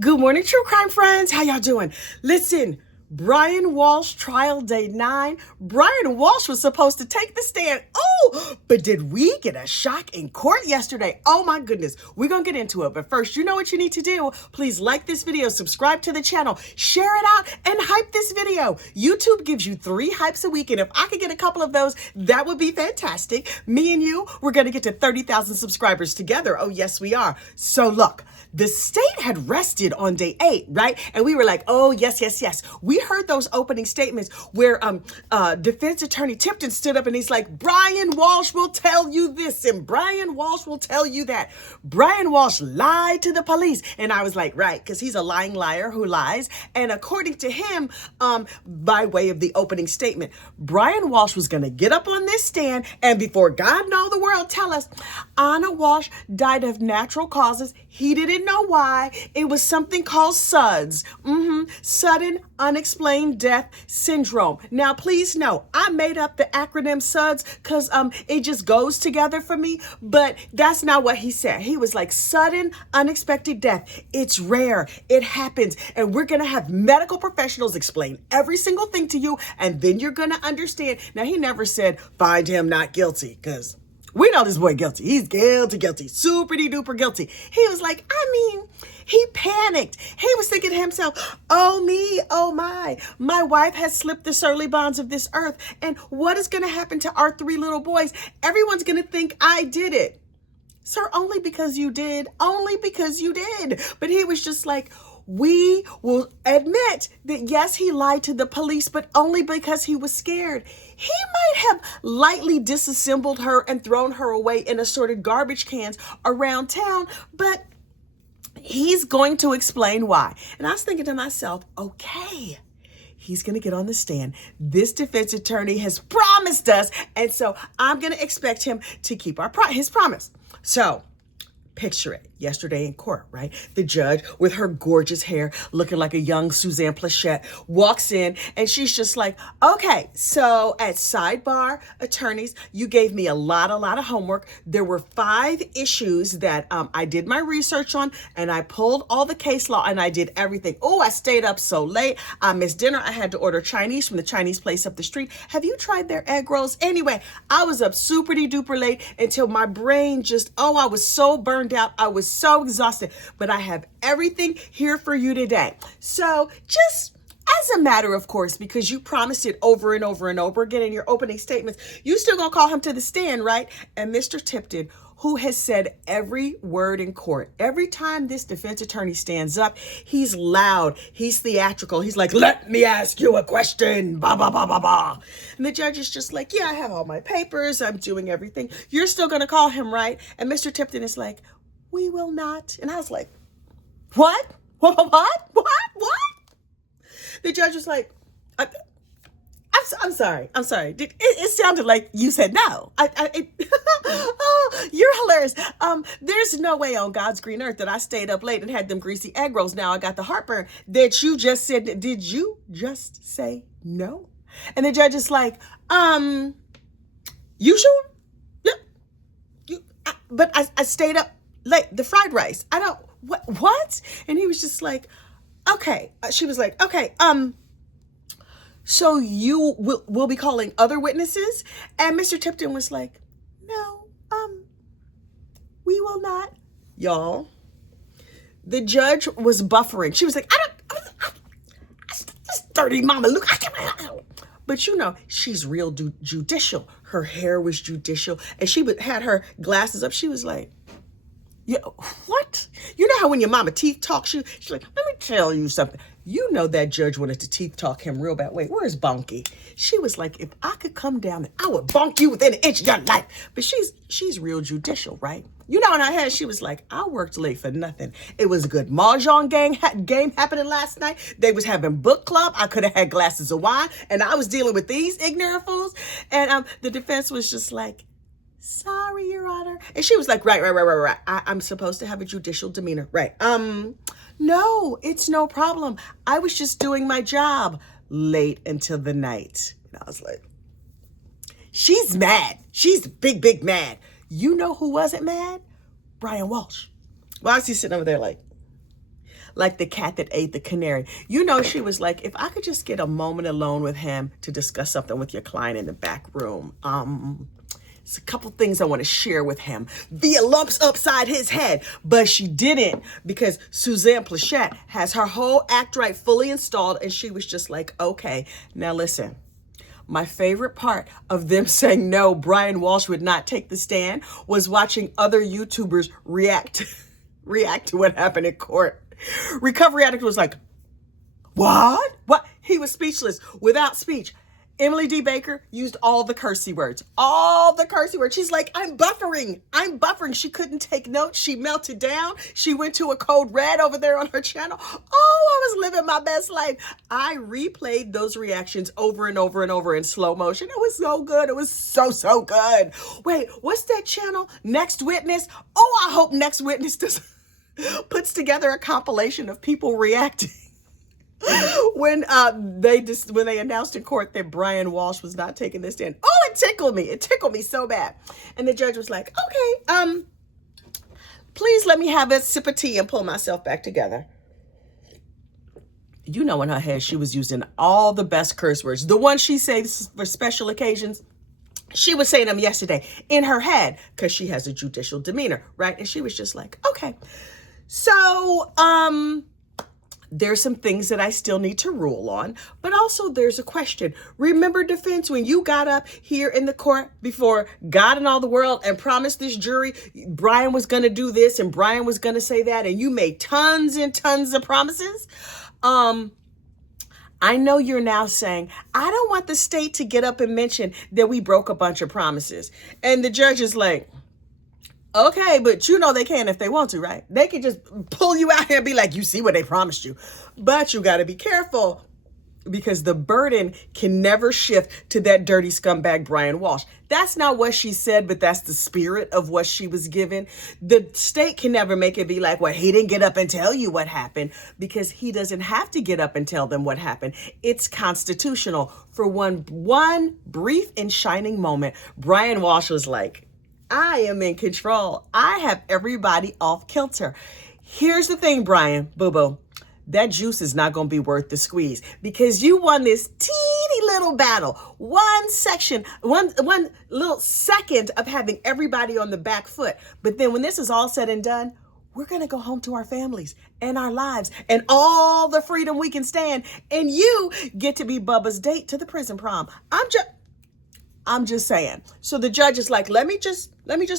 Good morning, true crime friends. How y'all doing? Listen, Brian Walshe, trial day 9. Brian Walshe was supposed to take the stand. Oh, but did we get a shock in court yesterday? Oh my goodness. We're going to get into it. But first, you know what you need to do. Please like this video, subscribe to the channel, share it out, and hype this video. YouTube gives you 3 hypes a week. And if I could get a couple of those, that would be fantastic. Me and you, we're going to get to 30,000 subscribers together. Oh, yes, we are. So look. The state had rested on day 8, right? And we were like, oh, yes, yes, yes. We heard those opening statements where defense attorney Tipton stood up and he's like, Brian Walshe will tell you this and Brian Walshe will tell you that. Brian Walshe lied to the police. And I was like, right, because he's a lying liar who lies. And according to him, by way of the opening statement, Brian Walshe was going to get up on this stand and before God and all the world tell us, Anna Walshe died of natural causes. He didn't know why. It was something called SUDS, sudden unexplained death syndrome. Now, please know, I made up the acronym SUDS because it just goes together for me, but that's not what he said. He was like, sudden unexpected death. It's rare. It happens. And we're going to have medical professionals explain every single thing to you, and then you're going to understand. Now, he never said, find him not guilty, because we know this boy guilty. He's guilty, super duper guilty. He was like, he panicked. He was thinking to himself, oh me, oh my wife has slipped the surly bonds of this earth. And what is going to happen to our 3 little boys? Everyone's going to think I did it. Sir, only because you did. But he was just like, we will admit that, yes, he lied to the police, but only because he was scared. He might have lightly disassembled her and thrown her away in assorted garbage cans around town, but he's going to explain why. And I was thinking to myself, okay, he's going to get on the stand. This defense attorney has promised us, and so I'm going to expect him to keep his promise. So picture it. Yesterday in court, right? The judge with her gorgeous hair looking like a young Suzanne Plachette walks in and she's just like, okay, so at sidebar attorneys, you gave me a lot of homework. There were 5 issues that I did my research on and I pulled all the case law and I did everything. Oh, I stayed up so late. I missed dinner. I had to order Chinese from the Chinese place up the street. Have you tried their egg rolls? Anyway, I was up super duper late until my brain just, I was so burned out. I was so exhausted, but I have everything here for you today. So just as a matter of course, because you promised it over and over and over again in your opening statements, you still gonna call him to the stand, right? And Mr. Tipton, who has said every word in court, every time this defense attorney stands up, he's loud, he's theatrical, he's like, let me ask you a question, ba ba ba ba ba. And the judge is just like, yeah, I have all my papers, I'm doing everything. You're still gonna call him, right? And Mr. Tipton is like, we will not. And I was like, what? The judge was like, I'm sorry. It sounded like you said no. Oh, you're hilarious. There's no way on God's green earth that I stayed up late and had them greasy egg rolls. Now I got the heartburn that you just said. Did you just say no? And the judge is like, you sure? Yeah. But I stayed up late. The fried rice. I don't, what? And he was just like, okay. She was like, okay, so you will be calling other witnesses? And Mr. Tipton was like, no, we will not. Y'all, the judge was buffering. She was like, this dirty mama, look, but you know, she's real judicial. Her hair was judicial and she had her glasses up. She was like, yeah, what? You know how when your mama teeth talks you, she's like, let me tell you something. You know that judge wanted to teeth talk him real bad. Wait, where's Bonky? She was like, if I could come down and I would bonk you within an inch of your life. But she's real judicial, right? You know, in her head, she was like, I worked late for nothing. It was a good mahjong game happening last night. They was having book club. I could have had glasses of wine. And I was dealing with these ignorant fools. And the defense was just like, sorry, Your Honor. And she was like, right. I'm supposed to have a judicial demeanor. Right. No, it's no problem. I was just doing my job late into the night. And I was like, she's mad. She's big mad. You know who wasn't mad? Brian Walshe. Why is he sitting over there like, like the cat that ate the canary. You know, she was like, if I could just get a moment alone with him to discuss something with your client in the back room. It's a couple things I want to share with him via lumps upside his head. But she didn't, because Suzanne Plachette has her whole act right fully installed. And she was just like, okay, now listen. My favorite part of them saying no, Brian Walshe would not take the stand, was watching other YouTubers react to what happened in court. Recovery Addict was like, what? What? He was speechless, without speech. Emily D. Baker used all the cursey words. She's like, I'm buffering. She couldn't take notes. She melted down. She went to a code red over there on her channel. Oh, I was living my best life. I replayed those reactions over and over and over in slow motion. It was so good. It was so good. Wait, what's that channel? Next Witness? Oh, I hope Next Witness puts together a compilation of people reacting when they announced in court that Brian Walshe was not taking this stand. Oh, it tickled me so bad. And the judge was like, okay, please let me have a sip of tea and pull myself back together. You know, in her head, she was using all the best curse words, the ones she saves for special occasions. She was saying them yesterday in her head, because she has a judicial demeanor, right? And she was just like, okay. So, there's some things that I still need to rule on, but also there's a question. Remember, defense, when you got up here in the court before God and all the world and promised this jury Brian was going to do this and Brian was going to say that, and you made tons and tons of promises? I know you're now saying, I don't want the state to get up and mention that we broke a bunch of promises. And the judge is like, okay, but you know they can if they want to, right? They can just pull you out here and be like, you see what they promised you. But you got to be careful, because the burden can never shift to that dirty scumbag Brian Walshe. That's not what she said, but that's the spirit of what she was given. The state can never make it be like, well, he didn't get up and tell you what happened, because he doesn't have to get up and tell them what happened. It's constitutional. For one brief and shining moment, Brian Walshe was like, I am in control. I have everybody off kilter. Here's the thing, Brian, boo-boo. That juice is not going to be worth the squeeze, because you won this teeny little battle. One little second of having everybody on the back foot. But then when this is all said and done, we're going to go home to our families and our lives and all the freedom we can stand. And you get to be Bubba's date to the prison prom. I'm just saying. So the judge is like, let me just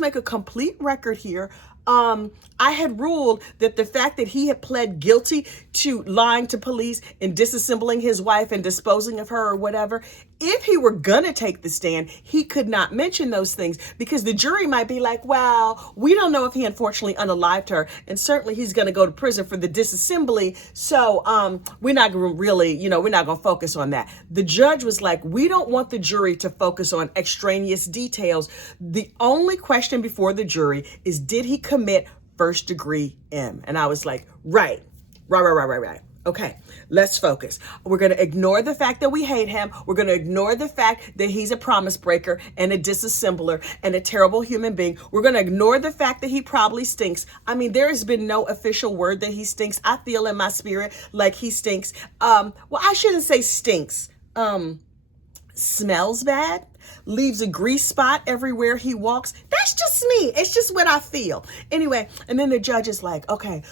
make a complete record here. I had ruled that the fact that he had pled guilty to lying to police and disassembling his wife and disposing of her or whatever, if he were gonna take the stand, he could not mention those things, because the jury might be like, well, we don't know if he unfortunately unalived her, and certainly he's gonna go to prison for the disassembly. So we're not gonna really, we're not gonna focus on that. The judge was like, we don't want the jury to focus on extraneous details. The only question before the jury is, did he commit first degree M? And I was like, right. Okay, let's focus. We're going to ignore the fact that we hate him. We're going to ignore the fact that he's a promise breaker and a disassembler and a terrible human being. We're going to ignore the fact that he probably stinks. I mean, there has been no official word that he stinks. I feel in my spirit like he stinks. Well, I shouldn't say stinks. Smells bad. Leaves a grease spot everywhere he walks. That's just me. It's just what I feel. Anyway, and then the judge is like, okay,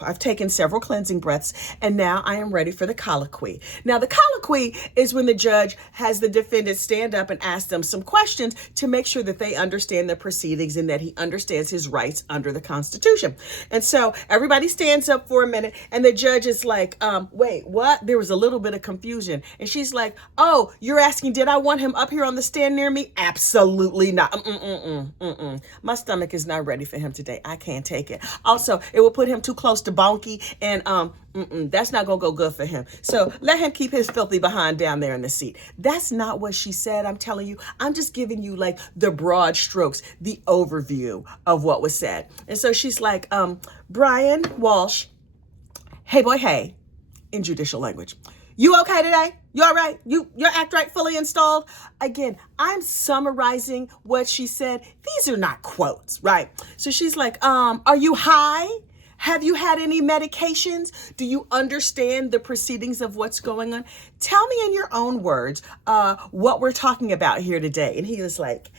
I've taken several cleansing breaths, and now I am ready for the colloquy. Now, the colloquy is when the judge has the defendant stand up and ask them some questions to make sure that they understand the proceedings and that he understands his rights under the Constitution. And so everybody stands up for a minute, and the judge is like, wait, what? There was a little bit of confusion. And she's like, oh, you're asking, did I want him up here on the stand near me? Absolutely not. My stomach is not ready for him today. I can't take it. Also, it will put him too close to Bonky, and that's not gonna go good for him. So let him keep his filthy behind down there in the seat. That's not what she said. I'm telling you, I'm just giving you like the broad strokes, the overview of what was said. And so she's like, Brian Walshe, hey boy, hey, in judicial language. You okay today? You all right? Your act right fully installed? Again, I'm summarizing what she said. These are not quotes, right? So she's like, are you high? Have you had any medications? Do you understand the proceedings of what's going on? Tell me in your own words what we're talking about here today. And he was like,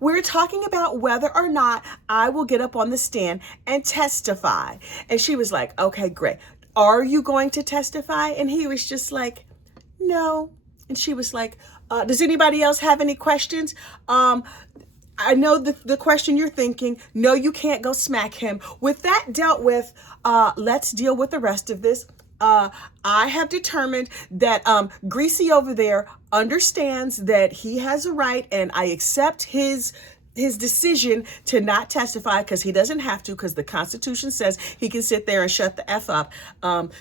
we're talking about whether or not I will get up on the stand and testify. And she was like, okay, great. Are you going to testify? And he was just like, no. And she was like, does anybody else have any questions? I know the question you're thinking. No, you can't go smack him. With that dealt with, let's deal with the rest of this. I have determined that Greasy over there understands that he has a right, and I accept his decision to not testify because he doesn't have to, because the Constitution says he can sit there and shut the F up.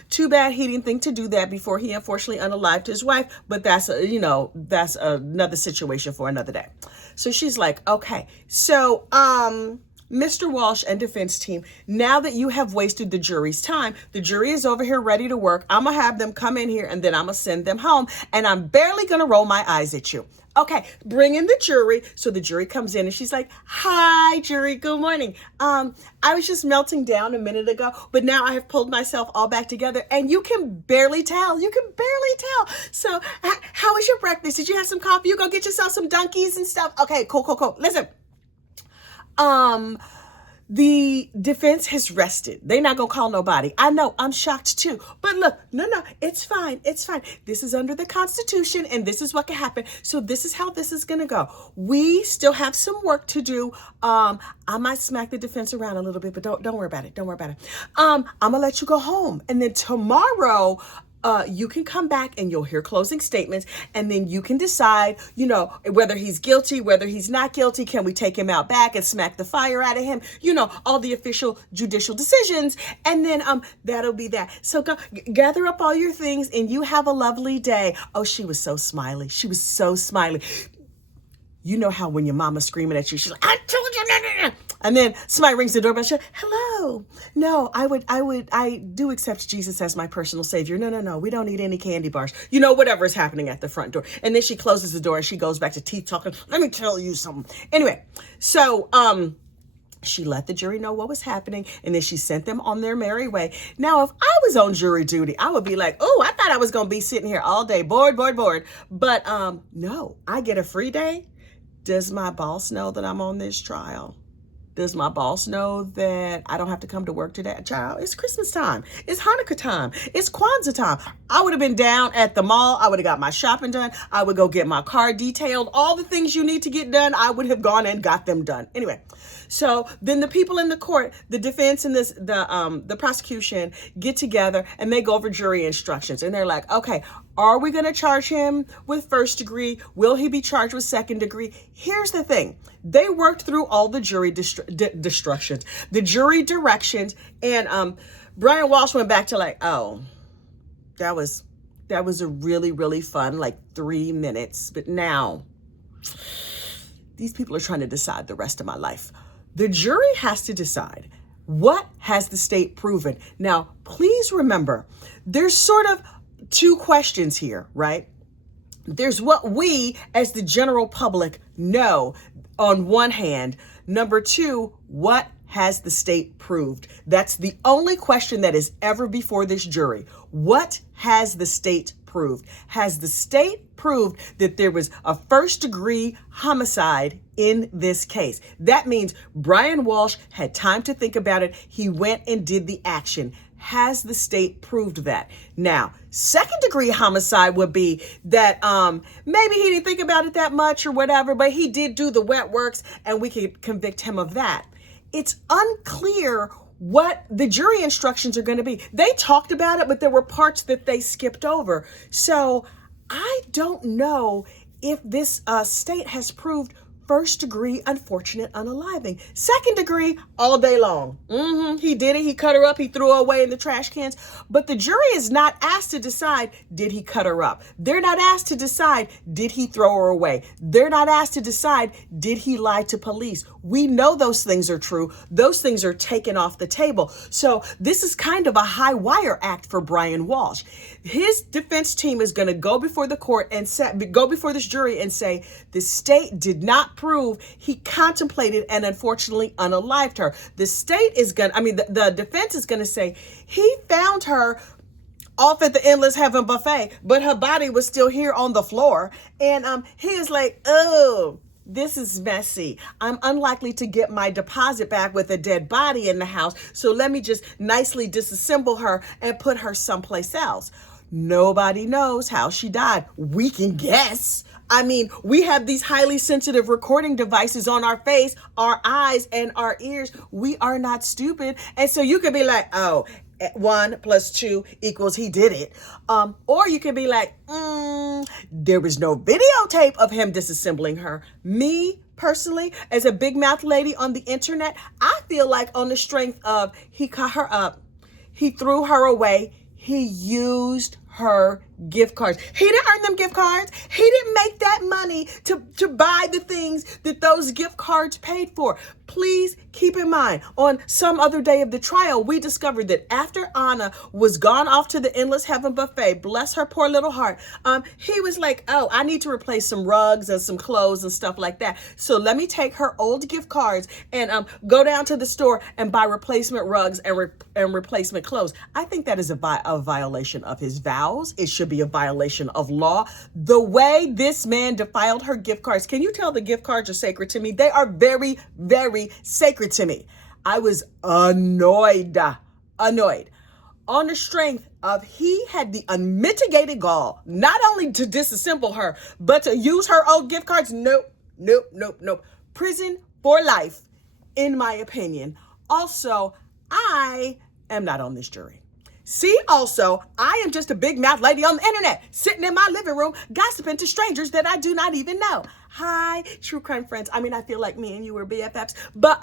Too bad he didn't think to do that before he unfortunately unalived his wife, but that's another situation for another day. So she's like, okay, so Mr. Walsh and defense team, now that you have wasted the jury's time, the jury is over here ready to work. I'm going to have them come in here and then I'm going to send them home, and I'm barely going to roll my eyes at you. Okay, bring in the jury. So the jury comes in and she's like, hi, jury, good morning. I was just melting down a minute ago, but now I have pulled myself all back together and you can barely tell. You can barely tell. So how was your breakfast? Did you have some coffee? You go get yourself some Dunkies and stuff? Okay, cool. Listen. The defense has rested. They're not going to call nobody. I know, I'm shocked too. But look, no, it's fine. It's fine. This is under the Constitution and this is what can happen. So this is how this is going to go. We still have some work to do. I might smack the defense around a little bit, but don't worry about it. Don't worry about it. I'm going to let you go home. And then tomorrow, you can come back and you'll hear closing statements, and then you can decide, whether he's guilty, whether he's not guilty. Can we take him out back and smack the fire out of him? All the official judicial decisions. And then that'll be that. So go gather up all your things and you have a lovely day. Oh, she was so smiley. She was so smiley. You know how when your mama's screaming at you, she's like, I told you, no. And then somebody rings the doorbell. She's like, hello. No, I do accept Jesus as my personal savior. No. We don't need any candy bars. Whatever is happening at the front door. And then she closes the door and she goes back to teeth talking. Let me tell you something. Anyway, so, she let the jury know what was happening, and then she sent them on their merry way. Now, if I was on jury duty, I would be like, oh, I thought I was going to be sitting here all day, bored. But no, I get a free day. Does my boss know that I'm on this trial? Does my boss know that I don't have to come to work today? Child, it's Christmas time. It's Hanukkah time. It's Kwanzaa time. I would have been down at the mall. I would have got my shopping done. I would go get my car detailed. All the things you need to get done, I would have gone and got them done. Anyway, so then the people in the court, the defense and the prosecution get together and they go over jury instructions. And they're like, okay, are we going to charge him with first degree? Will he be charged with second degree? Here's the thing. They worked through all the jury instructions, the jury directions. And Brian Walsh went back to like, oh, that was a really, really fun, 3 minutes. But now these people are trying to decide the rest of my life. The jury has to decide, what has the state proven? Now, please remember, there's sort of two questions here, right? There's what we as the general public know on one hand. Number two, what has the state proved? That's the only question that is ever before this jury. What has the state proved? Has the state proved that there was a first degree homicide in this case? That means Brian Walsh had time to think about it. He went and did the action. Has the state proved that? Now, second degree homicide would be that maybe he didn't think about it that much or whatever, but he did do the wet works and we could convict him of that. It's unclear what the jury instructions are going to be. They talked about it, but there were parts that they skipped over. So I don't know if this state has proved first degree unfortunate unaliving. Second degree all day long. He did it. He cut her up. He threw her away in the trash cans. But the jury is not asked to decide, did he cut her up? They're not asked to decide, did he throw her away? They're not asked to decide, did he lie to police? We know those things are true. Those things are taken off the table. So this is kind of a high wire act for Brian Walsh. His defense team is going to go before the court and go before this jury and say, the state did not prove he contemplated and unfortunately unalived her. The state is going to, the defense is going to say he found her off at the Endless Heaven buffet, but her body was still here on the floor. And he is like, oh, this is messy. I'm unlikely to get my deposit back with a dead body in the house. So let me just nicely disassemble her and put her someplace else. Nobody knows how she died. We can guess. We have these highly sensitive recording devices on our face, our eyes, and our ears. We are not stupid. And so you could be like, oh, 1 + 2 = he did it. Or you could be like, there was no videotape of him disassembling her. Me, personally, as a big mouth lady on the internet, I feel like on the strength of he cut her up, he threw her away, he used her gift cards. He didn't earn them gift cards. He didn't make that money to buy the things that those gift cards paid for. Please keep in mind, on some other day of the trial, we discovered that after Anna was gone off to the Endless Heaven buffet, bless her poor little heart, he was like, oh, I need to replace some rugs and some clothes and stuff like that. So let me take her old gift cards and go down to the store and buy replacement rugs and replacement clothes. I think that is a violation of his vows. It should be a violation of law. The way this man defiled her gift cards, can you tell the gift cards are sacred to me? They are very, very sacred to me. I was annoyed on the strength of he had the unmitigated gall, not only to disassemble her, but to use her old gift cards. Nope. Prison for life, in my opinion. Also, I am not on this jury. See, also, I am just a big mouth lady on the internet, sitting in my living room, gossiping to strangers that I do not even know. Hi, true crime friends. I feel like me and you were BFFs, but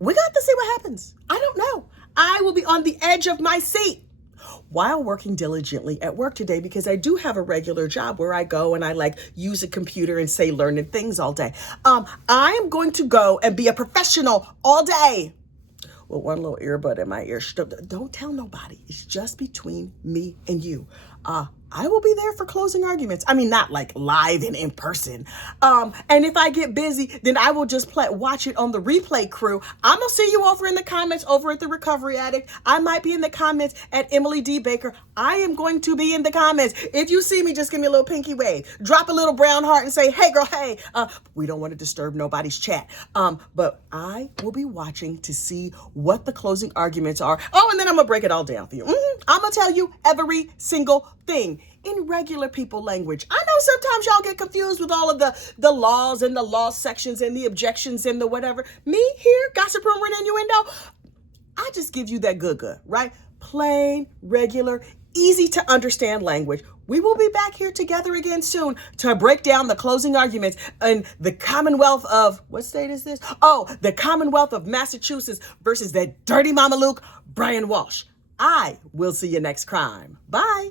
we got to see what happens. I don't know. I will be on the edge of my seat while working diligently at work today, because I do have a regular job where I go and I use a computer and say learned things all day. I am going to go and be a professional all day with one little earbud in my ear. Don't tell nobody. It's just between me and you. I will be there for closing arguments. Not live and in person. And if I get busy, then I will just watch it on the replay crew. I'm going to see you over in the comments over at The Recovery Addict. I might be in the comments at Emily D. Baker. I am going to be in the comments. If you see me, just give me a little pinky wave. Drop a little brown heart and say, hey, girl, hey. We don't want to disturb nobody's chat. But I will be watching to see what the closing arguments are. Oh, and then I'm going to break it all down for you. I'm going to tell you every single thing in regular people language. I know sometimes y'all get confused with all of the laws and the law sections and the objections and the whatever. Me here, gossip, rumor, and innuendo, I just give you that good, right? Plain, regular, easy to understand language. We will be back here together again soon to break down the closing arguments in the Commonwealth of, what state is this? Oh, the Commonwealth of Massachusetts versus that dirty Mama Luke, Brian Walshe. I will see you next crime. Bye.